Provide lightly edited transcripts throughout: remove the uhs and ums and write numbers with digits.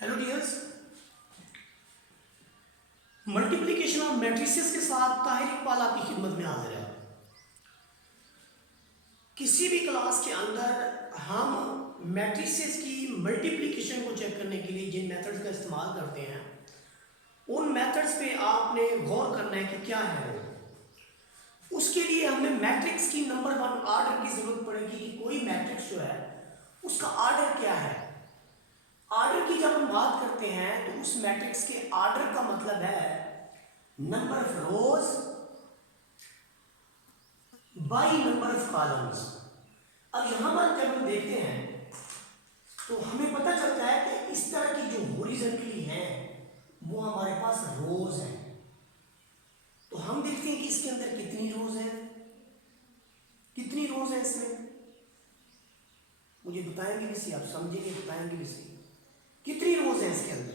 Hello dears, multiplication of matrices के साथ ताहिर इकबाल आपकी खिदमत में हाजिर है। किसी भी क्लास के अंदर हम मैट्रिसेस की मल्टीप्लिकेशन को चेक करने के लिए जिन मेथड्स का इस्तेमाल करते हैं उन मेथड्स पे आपने गौर करना है कि क्या है वो। उसके लिए हमें मैट्रिक्स की नंबर वन आर्डर की जरूरत पड़ेगी कि कोई मैट्रिक्स जो है उसका आर्डर क्या है। आर्डर की जब हम बात करते हैं तो उस मैट्रिक्स के आर्डर का मतलब है number of rose by number of columns. अब यहां पर जब हम देखते हैं तो हमें पता चलता है कि इस तरह की जो हॉरिजॉन्टली है वो हमारे पास रोज है। तो हम देखते हैं कि इसके अंदर कितनी रोज है, कितनी रोज है इसमें, मुझे बताएंगे भी सही, आप समझेंगे बताएंगे भी सही। कितनी रोज है इसके अंदर?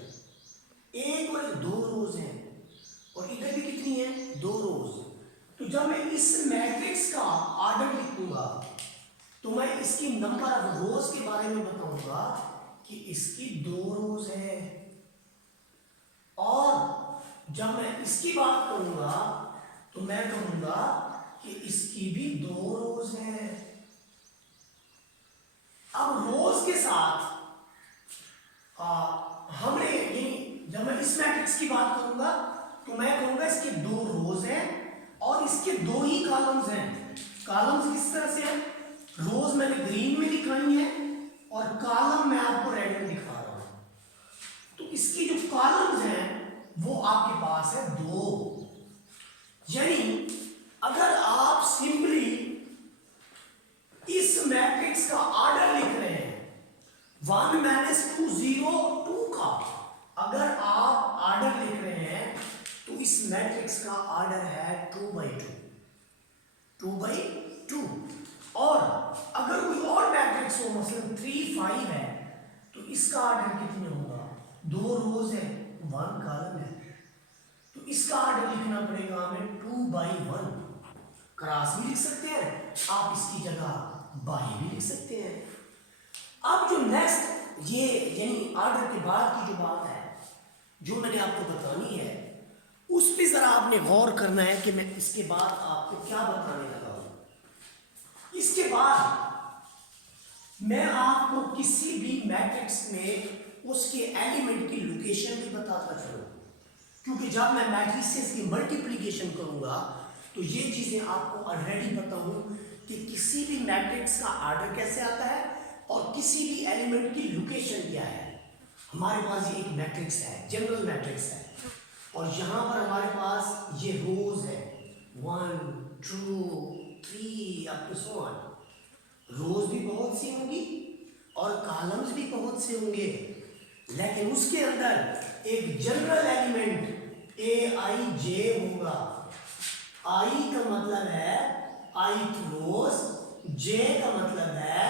एक और दो रोज हैं और इधर भी कितनी है? दो रोज। तो जब मैं इस मैट्रिक्स का ऑर्डर लिखूंगा तो मैं इसकी नंबर ऑफ रोज के बारे में बताऊंगा कि इसकी दो रोज है, और जब मैं इसकी बात करूंगा तो मैं कहूंगा कि इसकी भी दो रोज है। अब रोज के साथ हमने जब मैं इस मैट्रिक्स की बात करूंगा तो मैं कहूंगा इसके दो रोज हैं और इसके दो ही कॉलम्स हैं। कॉलम्स किस तरह से हैं? रोज मैंने ग्रीन में दिखाई है और कॉलम मैं आपको रेड में दिखा रहा हूं। तो इसकी जो कॉलम्स हैं वो आपके पास है दो। यानी अगर आप सिंपली इस मैट्रिक्स का ऑर्डर लिख रहे हैं 1 - 2 0 2 का, अगर आप ऑर्डर लिख रहे हैं तो इस मैट्रिक्स का ऑर्डर है 2/2। और अगर कोई और मैट्रिक्स हो मसलन 3 5 है तो इसका ऑर्डर कितने होगा? दो रोज है, 1 कॉलम है, तो इसका ऑर्डर लिखना पड़ेगा हमें 2/1। क्रॉस भी लिख सकते हैं आप, इसकी जगह बाई भी लिख सकते हैं। अब जो नेक्स्ट ये यानी ऑर्डर के बाद की जो बात है जो मैंने आपको बतानी है उस पर जरा आपने गौर करना है कि मैं इसके बाद आपको क्या बताने लगा हूं। इसके बाद मैं आपको किसी भी मैट्रिक्स में उसके एलिमेंट की लोकेशन भी बताता चलूं, क्योंकि जब मैं मैट्रिसेस की मल्टीप्लिकेशन करूंगा तो ये चीजें आपको ऑलरेडी पता हूं कि किसी भी मैट्रिक्स का ऑर्डर कैसे आता है और किसी भी एलिमेंट की लोकेशन क्या है। हमारे पास ये एक मैट्रिक्स है, जनरल मैट्रिक्स है, और यहां पर हमारे पास ये रोज है 1 2 3 अप टू सो ऑन। रोज भी बहुत सी होंगी और कॉलम्स भी बहुत से होंगे, लेकिन उसके अंदर एक जनरल एलिमेंट AIJ होगा। I का मतलब है ith रोज, J का मतलब है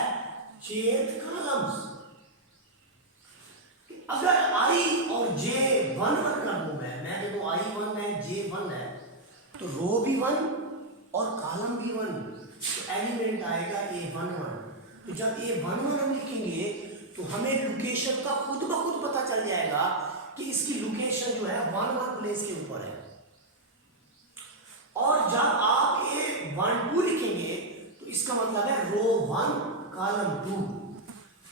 jth कॉलम्स। अगर I और J 1 1 कर दूं मैं देखो I 1 है J 1 है तो रो भी 1 और कॉलम भी 1, तो एलिमेंट आएगा A11। तो जब A11 हम लिखेंगे तो हमें लोकेशन का खुद ब खुद पता चल जाएगा कि इसकी लोकेशन जो है 1 1 प्लेस के ऊपर है। और जब आप A12 लिखेंगे तो इसका मतलब है रो 1 कॉलम 2,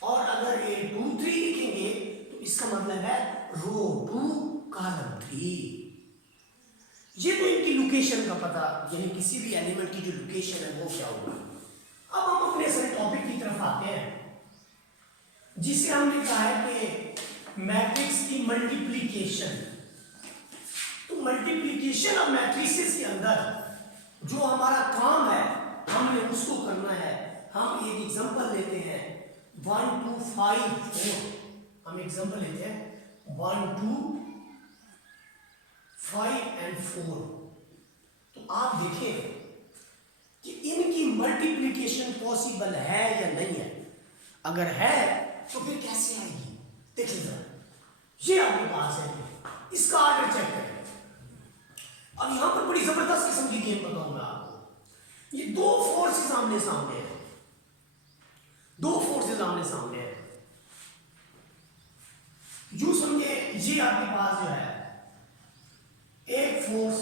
और अगर A23 लिखेंगे तो इसका मतलब है रो 2 कॉलम 3। ये तो इनकी लोकेशन का पता, यानी किसी भी एलिमेंट की जो लोकेशन है वो क्या होगी। अब हम अपने असल टॉपिक की तरफ आते हैं जिसे हमने कहा है कि मैट्रिक्स की मल्टीप्लिकेशन। तो मल्टीप्लिकेशन ऑफ मैट्रिसेस के अंदर जो हमारा काम है हमने उसको करना है। हम एक एग्जांपल लेते हैं 1 2 5 4। हम एग्जांपल लेते हैं 1 2 5 एंड 4। तो आप देखें कि इनकी मल्टीप्लिकेशन पॉसिबल है या नहीं है। अगर है तो फिर कैसे आएगी? देखिए जरा, ये आपके पास है, इसका ऑर्डर चेक करें। अब यहां पर बड़ी जबरदस्त किस्म की गेम बताऊंगा आपको। ये दो फोर्सेस आमने सामने हैं, दो फोर्सेस आमने सामने हैं। यूं ये आपके पास जो है एक फोर्स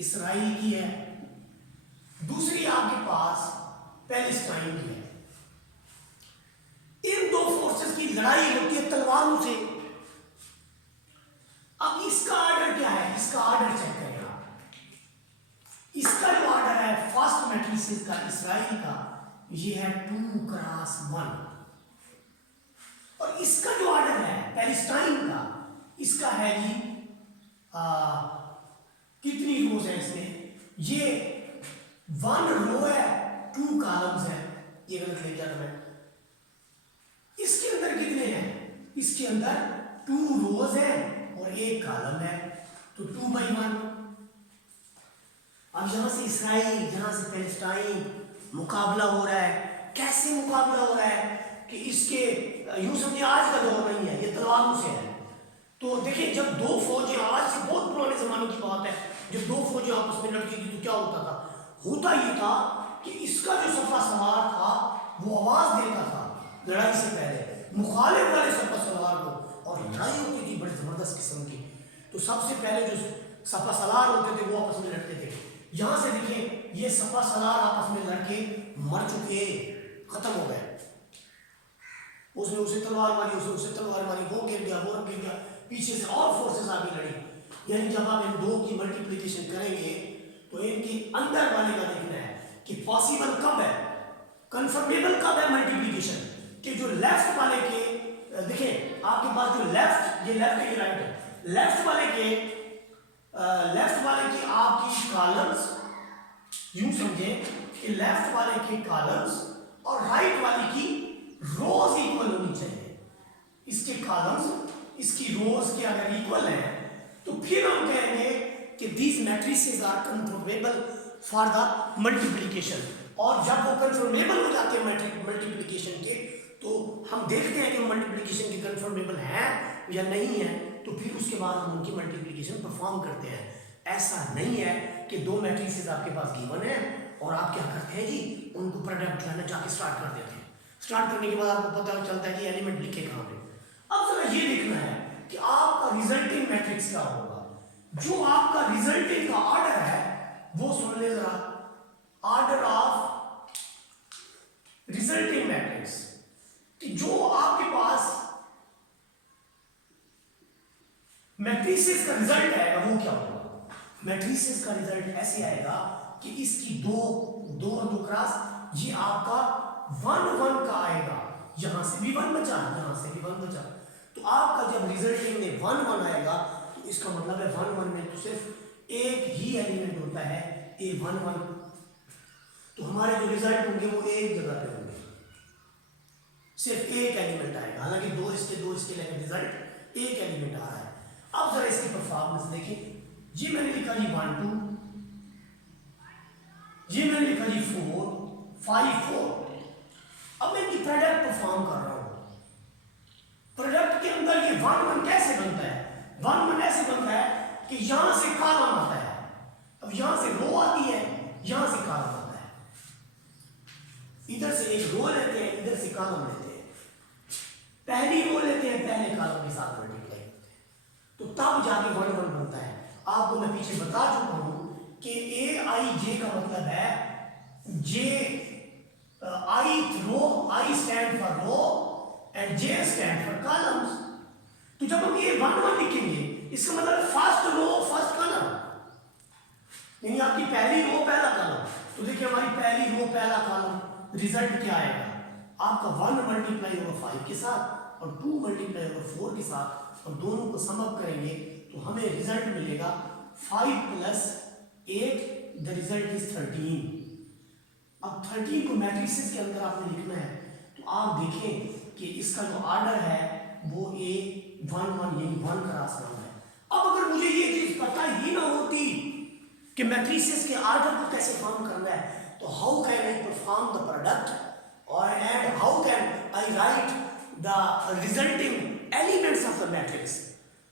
इसराइल की है, दूसरी आपके पास पैलेस्टाइन की है। इन दो फोर्सेस की लड़ाई होती है तलवारों से। अब इसका ऑर्डर क्या है, इसका ऑर्डर चेक करें आप। इसका जो ऑर्डर है फर्स्ट मैट्रिसेस का इसराइल का, ये है 2x1। और इसका जो ऑर्डर है पैलेस्टाइन का, इसका है जी कितनी रोज है इसमें, ये 1 रो है 2 कॉलम्स है। ये गलत ले गया था मैं। इसके अंदर कितने हैं, इसके अंदर 2 रोज है और 1 कॉलम है, तो 2/1। अब यहां से इसराइल, यहां से पैलेस्टाइन मुकाबला हो रहा है। कैसे मुकाबला हो रहा है कि इसके यूं समझिए आज का दौर नहीं है, ये तलवारों से है। तो देखिए जब दो फौजें, आज से बहुत पुराने जमाने की बात है, जब दो फौजें आपस में लड़ती थी तो क्या होता था, होता ये था कि इसका जो सफा सलार था वो आवाज देता था लड़ाई से पहले मुखालिफ वाले सफा सलार को, और लड़ाई होती थी बड़ी जबरदस्त किस्म की। तो सबसे पहले जो सफा सलार होते थे वो आपस में लड़ते थे। यहां से देखिए ये सफा सलार आपस में लड़के मर चुके, खत्म हो गए। उसने उसे तलवार मारी, उसे तलवार मारी, वो गिर गया, वो गिर गया, पीछे से और फोर्सेस आगे लड़ी। यानी जब आप इन दो की मल्टीप्लिकेशन करेंगे तो इनके अंदर वाले का देखना है कि पॉसिबल कब है, कंफर्मेबल कब है मल्टीप्लिकेशन, कि जो लेफ्ट वाले के देखिए आपके पास जो लेफ्ट, ये लेफ्ट है ये राइट है, लेफ्ट वाले के आपकी कॉलम्स, यूं समझे कि लेफ्ट वाले के कॉलम्स और राइट वाले की रोज इक्वल होनी चाहिए। इसके कॉलम्स, इसकी रोज के अगर इक्वल है तो फिर हम कहेंगे कि these matrices are conformable for the multiplication. और जब वो कंफर्मेबल हो जाते हैं मल्टीप्लिकेशन के, तो हम देखते हैं कि मल्टीप्लिकेशन के कंफर्मेबल है या नहीं है, तो फिर उसके बाद हम उनकी मल्टीप्लिकेशन परफॉर्म करते हैं। ऐसा नहीं है कि दो मैट्रिसेस आपके पास गिवन है और आप क्या करते हैं जी, उनको प्रोडक्ट लाना जाके स्टार्ट कर देते हैं। स्टार्ट करने के बाद आपको पता चलता है कि एलिमेंट लिखे कहाँ पे। अब जरा ये देखना है कि आपका रिजल्टिंग मैट्रिक्स क्या होगा। जो आपका रिजल्टिंग का ऑर्डर है वो सुन ले जरा, ऑर्डर ऑफ रिजल्टिंग मैट्रिक्स, कि जो आपके पास मैट्रिसेस का रिजल्ट आएगा वो क्या होगा। मैट्रिसेस का रिजल्ट ऐसे आएगा कि इसकी दो क्रॉस, ये आपका 1 1 का आएगा, यहां से भी 1 बचा, यहां से भी 1 बचा। तो आपका जब रिजल्टिंग में 1 1 आएगा तो इसका मतलब है 1 1 में तो सिर्फ एक ही एलिमेंट होता है, ए 1 1। तो हमारे जो रिजल्ट होंगे वो एक जगह पे होंगे, सिर्फ एक एलिमेंट आएगा। हालांकि दो इसके लेकिन रिजल्ट एक एलिमेंट आ रहा है। अब जरा इसकी परफॉर्मेंस देखिए, ये मैंने लिखा जी 1 2, ये मैंने लिखा जी 4 5 4। अब मैं इनकी प्रोडक्ट परफॉर्म कर रहा हूं। प्रोडक्ट के अंदर ये 1 1 कैसे बनता है, 1 1 ऐसे बनता है कि यहां से कॉलम आता है, अब यहां से रो आती है, यहां से कॉलम आता है, इधर से एक रो लेते हैं, इधर से कॉलम लेते हैं, पहली रो लेते हैं, पहले कॉलम के साथ मल्टीप्लाई करते हैं, तो तब जाके 1 1 बनता है। आपको मैं पीछे बता चुका हूं कि AIJ का मतलब है J ith row, I stand for row and J stand for columns। तो जब हम ये 1 1 लिखेंगे इसका मतलब फर्स्ट रो फर्स्ट कॉलम, यानी आपकी पहली रो पहला कॉलम। तो देखिए हमारी पहली रो पहला कॉलम, रिजल्ट क्या आएगा आपका 1 मल्टीप्लाई ओवर 5 के साथ और 2 मल्टीप्लाई ओवर 4 के साथ, और दोनों को सम अप करेंगे तो हमें रिजल्ट मिलेगा 5 + 8, द रिजल्ट इज 13। अब 13 को मैट्रिसेस के अंदर आपने लिखना है, तो आप देखें कि इसका जो ऑर्डर है वो A 1 1 यानी 1 क्रॉस 1 है। अब अगर मुझे ये चीज पता ही ना होती कि मैट्रिसेस के ऑर्डर को कैसे फॉर्म करना है, तो how can I perform the product और and how can I write the resulting elements of the matrix.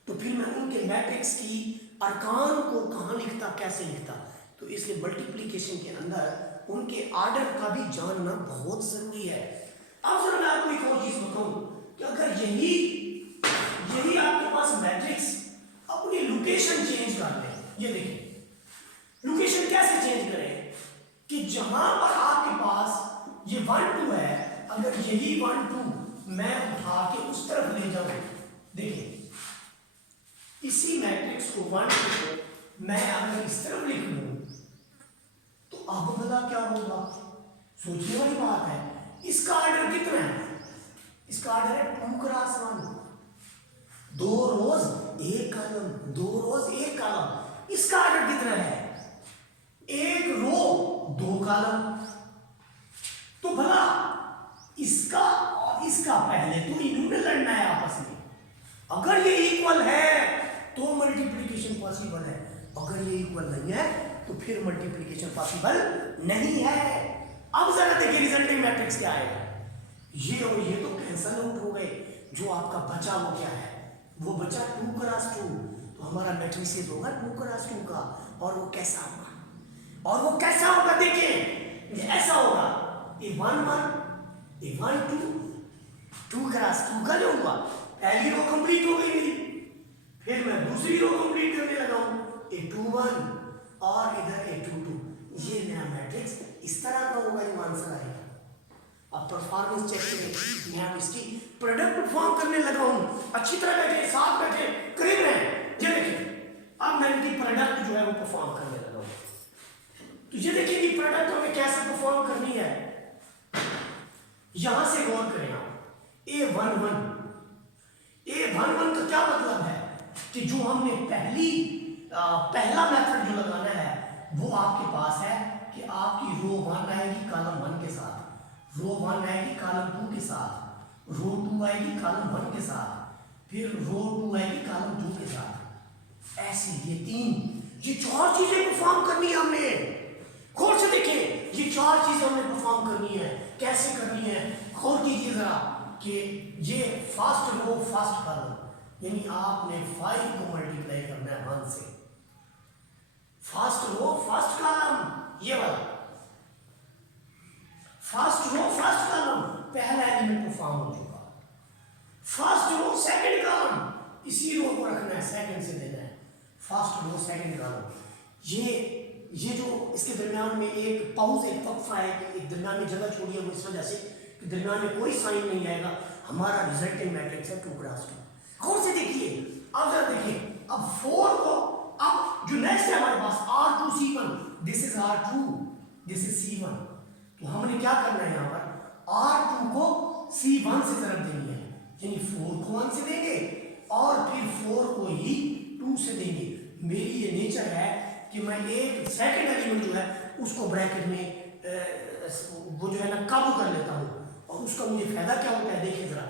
तो फिर मैं उनके मैट्रिक्स की अरकान को कहाँ लिखता, कैसे लिखता। तो इसलिए मल्टीप्लिकेशन के अंदर उनके ऑर्डर का भी जानना बहुत जरूरी है। अब जरा मैं आपको एक और चीज बताऊं कि अगर यही आपके पास मैट्रिक्स मैं उठा के उस तरफ ले जाऊं, देखिए इसी मैट्रिक्स को 1 को मैं अगर इस तरफ लिख लूं तो अब भला क्या होगा? सोचने वाली बात है। इसका ऑर्डर कितना है? इसका ऑर्डर है 2 क्रॉस 1, 2 रोज 1 कॉलम, 2 रोज 1 कॉलम। इसका ऑर्डर कितना है? 1 रो 2 कॉलम। तो भला इसका और इसका पहले तो इन्होंने लड़ना है आपस में। अगर ये इक्वल है तो मल्टीप्लिकेशन पॉसिबल है, अगर ये इक्वल नहीं है तो फिर मल्टीप्लिकेशन पॉसिबल नहीं है। अब जरा देखिए रिजल्टिंग मैट्रिक्स क्या आएगा। ये और ये तो कैंसल आउट हो गए। जो आपका बचा वो क्या है? वो बचा 2 क्रॉस 2। तो हमारा मैट्रिक्स होगा 2 क्रॉस 2 का। और वो कैसा होगा? और वो कैसा होगा देखिए, ये ऐसा होगा A 1 1 A 1 2 2 क्रॉस 2 का जो हुआ, पहली रो कंप्लीट हो गई मेरी, फिर मैं दूसरी रो कंप्लीट करने लगा हूं A 2 1 और इधर A 2 2। ये मेरा मैट्रिक्स इस तरह का होगा, जो आंसर आएगा। अब परफॉर्मेंस चेक करें, मैं अब इसकी प्रोडक्ट परफॉर्म करने लगा हूं। अच्छी तरह बैठे, साथ बैठे, करीब रहे। ये देखिए अब मैं इनकी प्रोडक्ट जो है वो परफॉर्म करने लगा हूं। तो ये देखिए कि प्रोडक्ट हमें कैसे परफॉर्म करनी है। यहां से गौर करें आप, A 1 1 का क्या मतलब है कि जो हमने पहला मेथड जो लगाना है वो आपके पास है कि आपकी रो 1 आएगी कॉलम 1 के साथ, रो 1 आएगी कॉलम 2 के साथ, रो 2 आएगी कॉलम 1 के साथ, फिर रो 2 आएगी कॉलम 2 के साथ। ऐसे ये 4 चीजें परफॉर्म करनी है हमने। गौर से देखें, ये 4 चीजें हमने परफॉर्म करनी है। कैसे करनी है गौर कीजिए जरा कि ये फर्स्ट रो फर्स्ट कॉलम, यानी आपने 5 को मल्टीप्लाई करना है 1 से। फर्स्ट रो फर्स्ट कॉलम, ये वाला फर्स्ट रो फर्स्ट कॉलम, पहला एलिमेंट परफॉर्म हो चुका। फर्स्ट रो सेकंड कॉलम, इसी रो को रखना है, सेकंड से देना है। फर्स्ट रो सेकंड कॉलम, ये जो इसके दरमियान में एक पाउज, एक वक्फा है, एक दरमियान में जगह छोड़ी है, वो इस वजह से कि दरमियान में कोई साइन नहीं आएगा। हमारा रिजल्टिंग मैट्रिक्स है 2 क्रॉस 2। गौर से देखिए, अब जरा देखिए, अब 4 को, अब जो नेक्स्ट है हमारे पास R2 C1, this is R2, this is C1। तो हमने क्या करना है यहाँ पर, R2 को C1 से तरफ देनी है, यानी 4 को 1 से देंगे और फिर 4 को ही 2 से देंगे। मेरी ये नेचर है कि मैं एक सेकंड एलिमेंट जो है उसको ब्रैकेट में वो जो है ना काबू कर लेता हूँ, और उसका मुझे फायदा क्या होता है देखिए जरा,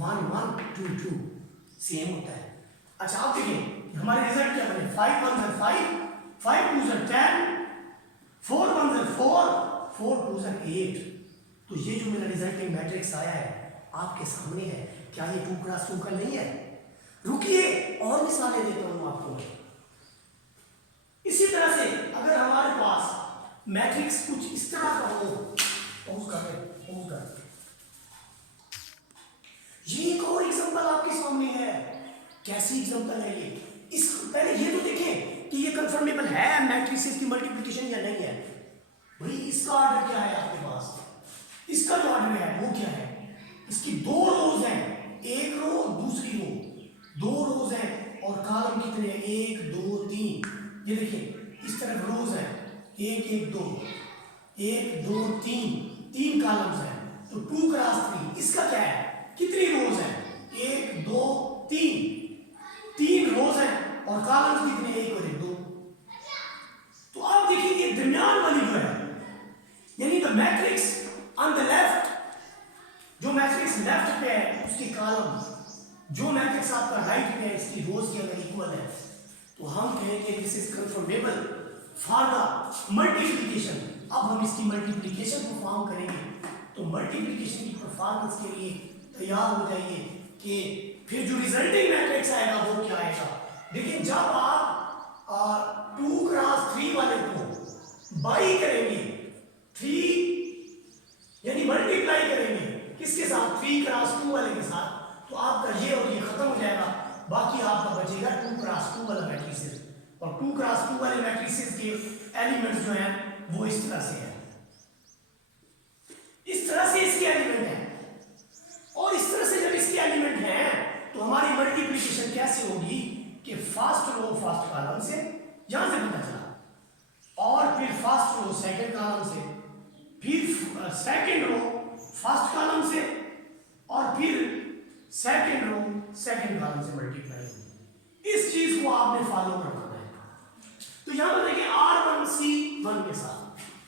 1 1 2 2 सेम होता है। अच्छा आप देखिए हमारे रिजल्ट क्या बने, 5 1 5 5 2 10 4 1 4 4 2 8। तो ये जो मेरा रिजल्टिंग मैट्रिक्स आया है आपके सामने है। क्या ये 2 क्रॉस 2 का नहीं है? रुकिए और मिसालें देता हूँ आपको। इसी तरह से अगर हमारे पास मैट्रिक्स कुछ इस तरह का हो, ये एक और एग्जांपल आपके सामने है। कैसी एग्जांपल है ये? इस पहले ये तो देखें कि ये कंफर्मेबल है मैट्रिक्स की मल्टीप्लिकेशन या नहीं है। भाई इसका ऑर्डर क्या है आपके पास? इसका जो ऑर्डर है वो क्या है? इसकी 2 रोज हैं, एक रो दूसरी रो, 2 रोज हैं और कॉलम कितने हैं? 1 2 3। ये देखिए इस तरफ रोज है 1 1 2 1 2 3 कॉलम्स हैं। तो 2 क्रॉस 3 इसका क्या है? कितनी रोज है? 1 2 3 रोज है और कॉलम्स कितने? 1 और 2। तो आप देखिए ये दरमियान वाली जो है, यानी the matrix on the left, जो मैट्रिक्स लेफ्ट पे है उसके कॉलम, जो मैट्रिक्स आपका राइट पे है इसकी रोज की अगर इक्वल है तो हम कहेंगे this is confirmable for the multiplication. अब हम इसकी मल्टीप्लिकेशन परफॉर्म करेंगे तो मल्टीप्लिकेशन की परफॉर्मेंस के लिए तैयार हो जाइए कि फिर जो रिजल्टिंग मैट्रिक्स आएगा वो क्या आएगा। देखिए जब आप 2 क्रॉस 3 वाले को बाई करेंगे, 3 यानी मल्टीप्लाई करेंगे किसके साथ? 3 क्रॉस 2 वाले के साथ, तो आपका ये और ये खत्म हो जाएगा। बाकी आपका बचेगा 2 क्रॉस 2 वाला मैट्रिक्स, और 2 क्रॉस 2 वाले मैट्रिक्स के एलिमेंट्स जो हैं वो इस तरह से है, इस तरह से इसके एलिमेंट हैं और इस तरह फर्स्ट रो फर्स्ट कॉलम से, यहां से पता चला, और फिर फर्स्ट रो सेकंड कॉलम से, फिर सेकंड रो फर्स्ट कॉलम से, और फिर सेकंड रो सेकंड कॉलम से मल्टीप्लाई होगी। इस चीज को आपने फॉलो करना है। तो यहां पर देखिए R1C1 के साथ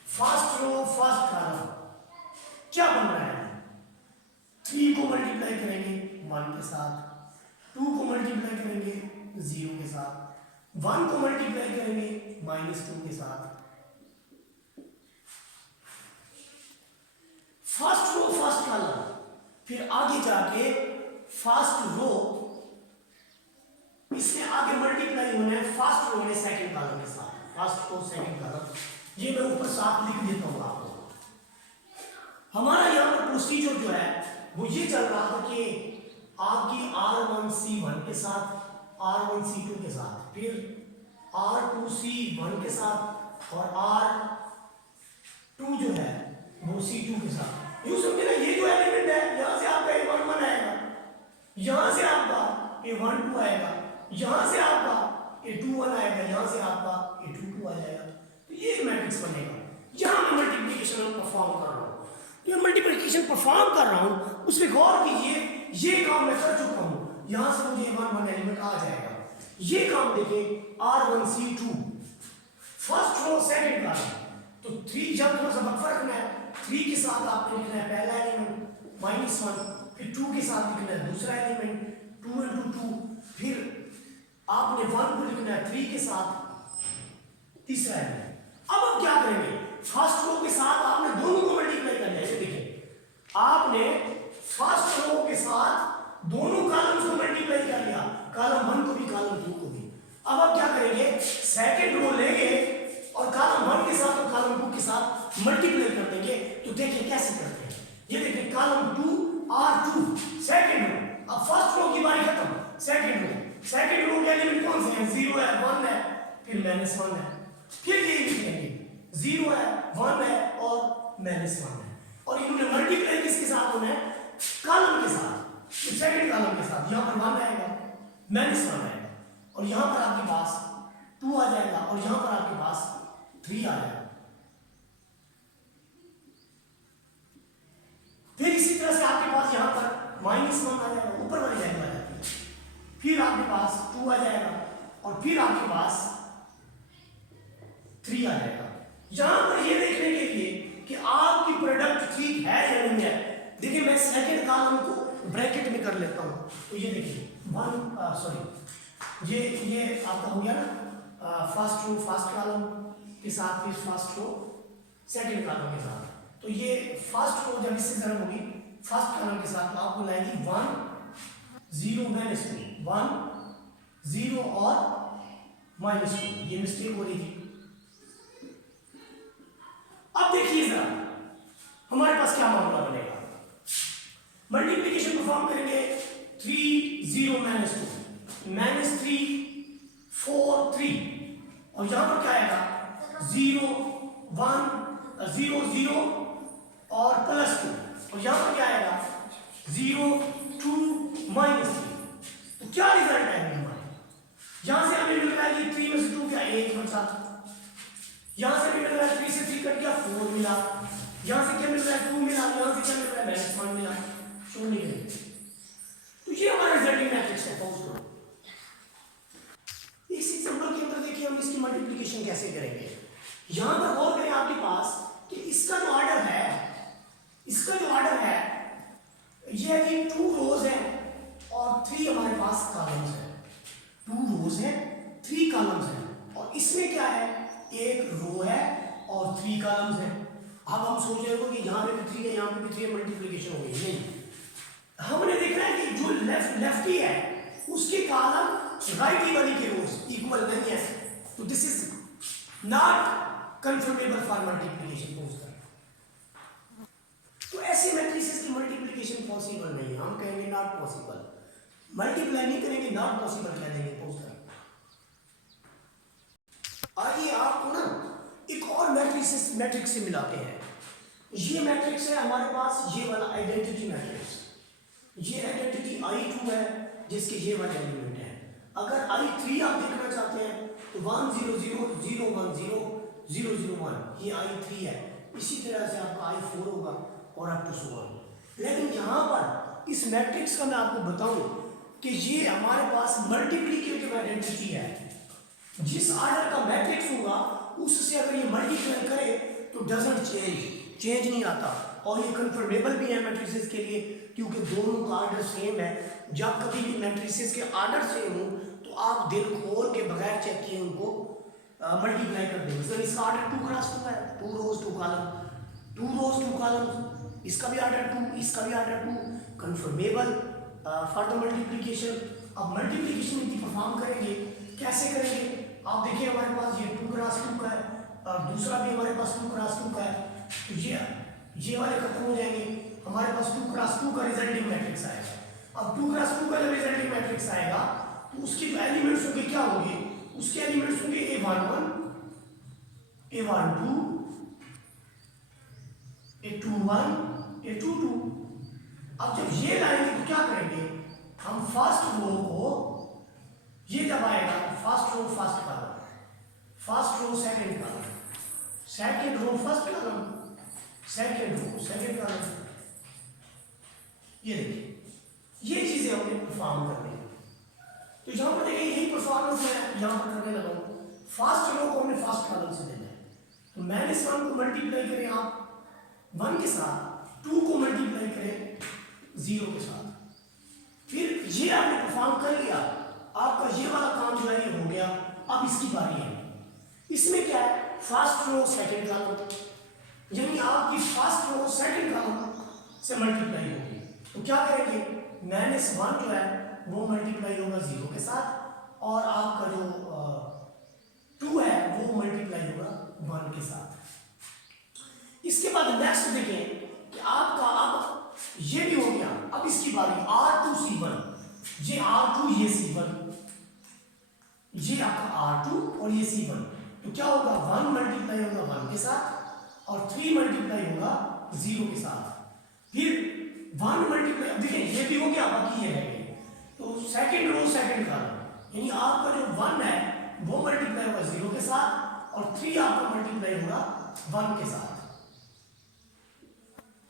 फर्स्ट रो फर्स्ट कॉलम क्या बन रहा है, 3 को मल्टीप्लाई करेंगे 1 के साथ, 2 को मल्टीप्लाई करेंगे 0 के साथ, 1 को मल्टीप्लाई करेंगे -2 के साथ। फर्स्ट रो फर्स्ट कॉलम, फिर आगे जाके फर्स्ट रो, इसमें आगे मल्टीप्लाई होना है फर्स्ट रो में सेकंड कॉलम के साथ, फर्स्ट रो सेकंड कॉलम। ये मैं ऊपर साफ लिख देता हूं आपको। हमारा यहाँ पर प्रोसीजर जो है वो ये चल रहा था कि आपकी R1C1 के साथ, R1C2 के साथ, फिर R2C1 के साथ, और R2 जो है वो C2 के साथ। यूं समझे ना, ये जो एलिमेंट है यहां से आपका A11 आएगा, यहां से आपका A12 आएगा, यहां से आपका A21 आएगा, यहां से आपका A22 आ जाएगा। तो ये एक मैट्रिक्स बनेगा। यहां मैं मल्टीप्लिकेशन परफॉर्म कर रहा हूं, ये मल्टीप्लिकेशन परफॉर्म कर रहा हूं, उसमें गौर कीजिए, ये काम मैं कर चुका हूं, यहां से मुझे A11 एलिमेंट आ जाएगा। ये काम देखिए R1C2 first row second column, तो 3 जब थोड़ा सा बफर रखना है, 3 के साथ आपने लिखना है पहला एलिमेंट -1, फिर 2 के साथ लिखना है दूसरा एलिमेंट 2 into 2, फिर आपने 1 को लिखना है 3 के साथ तीसरा एलिमेंट। अब आप क्या करेंगे, फर्स्ट रो के साथ आपने दोनों को मल्टीप्लाई करना है। देखिए आपने फर्स्ट रो के साथ दोनों कॉलम्स को मल्टीप्लाई कर लिया, कॉलम 1 को भी कॉलम 2 को भी। अब आप क्या करेंगे, सेकंड रो लेंगे और कॉलम 1 के साथ और कॉलम 2 के साथ मल्टीप्लाई कर देंगे। तो देखिए कैसे करते हैं, ये देखिए कॉलम 2 R2 सेकंड रो, अब फर्स्ट रो की बारी खत्म, सेकंड रो के एलिमेंट कौन से हैं, 0 है 1 है, फिर -1 है, फिर ये लिखेंगे 0 है 1 है और -1 है, और इन्होंने मल्टीप्लाई किसके साथ होना है, कॉलम के साथ, तो सेकंड कॉलम के साथ। यहां पर 1 आएगा, -1 आएगा, और यहां पर आपके पास 2 आ जाएगा, और यहां पर आपके पास 3 आ जाएगा। फिर इसी तरह से आपके पास यहां पर -1 आ जाएगा, ऊपर वाली लाइन आ जाती है, फिर आपके पास 2 आ जाएगा, और फिर आपके पास 3 आ जाएगा। यहां पर ये देखने के लिए कि आपकी प्रोडक्ट ठीक है या नहीं है, देखिए मैं सेकंड कॉलम को ब्रैकेट में कर लेता हूं, तो ये देखिए ये आपका हो गया ना, फर्स्ट रो फर्स्ट कॉलम के साथ, फिर फर्स्ट रो सेकंड कॉलम के साथ। तो ये फर्स्ट रो जब इससे जरा होगी फर्स्ट कॉलम के साथ, तो आपको लाएगी 1 0 -2, 1 0 और -2, ये मिस्टेक हो रही थी। अब देखिए जरा हमारे पास क्या मामला बनेगा, मल्टीप्लिकेशन परफॉर्म करेंगे 3 0 -2 -3 4 3, और यहां पर क्या आएगा 0 1 0 0 और +2, और यहां पर क्या आएगा 0 2 -3। तो क्या रिजल्ट आएगा हमारे, यहां से हमें मिल रहा है 3 में से 2 क्या 1 बचा, यहां से भी मिल रहा है 3 से 3 कट गया 4 मिला, यहां से क्या मिल रहा है 2 मिला, यहां से क्या मिल रहा है -1 मिला, शून्य के। तो ये हमारा रिजल्टिंग मैट्रिक्स है। इस एग्जांपल के अंदर देखिए हम इसकी मल्टीप्लिकेशन कैसे करेंगे। यहां पर गौर करें आपके पास कि इसका जो ऑर्डर है, ये है कि 2 रोज है और 3 हमारे पास कॉलम्स है, 2 रोज है 3 कॉलम्स है, और इसमें क्या है, एक रो है और 3 कॉलम्स है। अब हम सोच रहे हो कि यहां पे भी 3 है, यहां पे भी 3 है, मल्टीप्लिकेशन हो गई, नहीं, हमने देखना है कि जो लेफ्टी है उसके कॉलम राइटी वाली के रोज इक्वल नहीं है, तो this is not confirmable for multiplication. तो ऐसी मैट्रिसेस की मल्टीप्लिकेशन पॉसिबल नहीं है, हम कहेंगे नॉट पॉसिबल, मल्टीप्लाई नहीं करेंगे, नॉट पॉसिबल कह देंगे। आइए आपको ना एक और मैट्रिक्स से मिलाते हैं। ये मैट्रिक्स है हमारे पास, ये वाला आइडेंटिटी मैट्रिक्स, ये आइडेंटिटी I2 है जिसके ये वाले एलिमेंट है। अगर I3 आप देखना चाहते हैं तो 1 0 0 0 1 0 0 0 1 ये I3 है। इसी तरह से आपका I4 होगा और अप टू सो ऑन। लेकिन यहाँ पर इस मैट्रिक्स का मैं आपको बताऊं कि ये हमारे पास मल्टीप्लिकेटिव आइडेंटिटी है। जिस आर्डर का मैट्रिक्स होगा उससे अगर ये मल्टीप्लाई करे तो डजंट चेंज नहीं आता। और ये कंफर्मेबल भी है मैट्रिसेस के लिए, क्योंकि दोनों का आर्डर सेम है। जब कभी भी मैट्रिसेस के आर्डर सेम हो तो आप दिल खोल के बगैर चेक किए उनको मल्टीप्लाई कर देंगे। मतलब इसका आर्डर 2 क्रॉस 2 है, 2 रोज 2 कॉलम, 2 रोज 2 कॉलम, इसका भी आर्डर 2, इसका भी order 2, confirmable for the multiplication. अब मल्टीप्लिकेशन इतनी परफॉर्म करेंगे, कैसे करेंगे? आप देखिए हमारे पास ये 2 क्रॉस 2 का है और दूसरा भी हमारे पास 2 क्रॉस 2 का है। तो ये वाले खत्म हो जाएंगे, हमारे पास 2 क्रॉस 2 का रिजल्टिंग मैट्रिक्स आएगा। अब 2 क्रॉस 2 का जब रिजल्टिंग मैट्रिक्स आएगा तो उसके जो एलिमेंट्स होंगे क्या होंगे? उसके एलिमेंट्स होंगे A11 A12 A21 A22। अब जब ये लाएंगे तो क्या करेंगे? हम फर्स्ट रो को, ये जब आएगा first row first column, first row second column, second row first column, second row second column. ये देखिए ये चीजें हमने परफॉर्म करनी है। तो यहाँ पर देखिए यही परफॉर्मेंस मैं यहाँ पर करने लगा हूँ। फर्स्ट रो को हमने फर्स्ट कॉलम से देना है, तो -1 को मल्टीप्लाई करें आप 1 के साथ, 2 को मल्टीप्लाई करें 0 के साथ। फिर ये आपने परफॉर्म कर लिया, आपका ये वाला काम जो है ये हो गया। अब इसकी बारी है। इसमें क्या है? फर्स्ट रो सेकंड कॉलम, यानी आपकी फर्स्ट रो सेकंड कॉलम से मल्टीप्लाई होगी। तो क्या करेंगे? -1 जो है वो मल्टीप्लाई होगा 0 के साथ और आपका जो 2 है वो मल्टीप्लाई होगा 1 के साथ। इसके बाद नेक्स्ट देखें कि आपका अब ये भी हो गया। अब इसकी बारी R2 C1, ये R2 ये C1, ये आपका R2 और ये C1। तो क्या होगा? 1 मल्टीप्लाई होगा 1 के साथ और 3 मल्टीप्लाई होगा 0 के साथ। फिर 1 मल्टीप्लाई, देखिए ये भी हो गया, बाकी ये रह गई। तो सेकंड रो सेकंड कॉलम, यानी आपका जो 1 है वो मल्टीप्लाई होगा 0 के साथ और 3 आपका मल्टीप्लाई होगा 1 के साथ।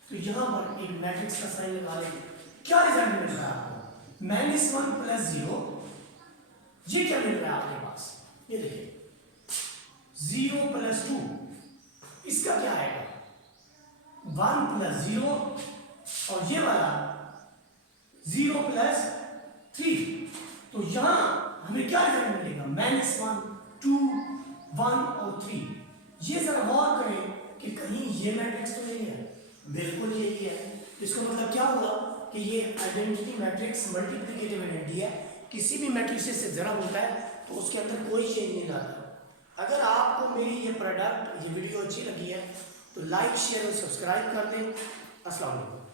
तो यहां पर एक मैट्रिक्स का साइन लगा लेंगे। क्या रिजल्ट मिल रहा है आपको? -1 + 0। ये क्या मिल रहा है आपके पास? ये देखिए 0 + 2, इसका क्या आएगा? 1 + 0 और ये वाला 0 + 3। तो यहां हमें क्या रिजल्ट मिलेगा? -1 2 1 और 3। ये जरा गौर करें कि कहीं ये मैट्रिक्स तो नहीं है। बिल्कुल यही है। इसका मतलब क्या हुआ कि ये आइडेंटिटी मैट्रिक्स मल्टीप्लिकेटिव आइडेंटिटी है। किसी भी मैट्रिक्स से जरा होता है तो उसके अंदर कोई चेंज नहीं लाता। अगर आपको मेरी ये प्रोडक्ट, ये वीडियो अच्छी लगी है तो लाइक शेयर और सब्सक्राइब कर दें। अस्सलाम वालेकुम।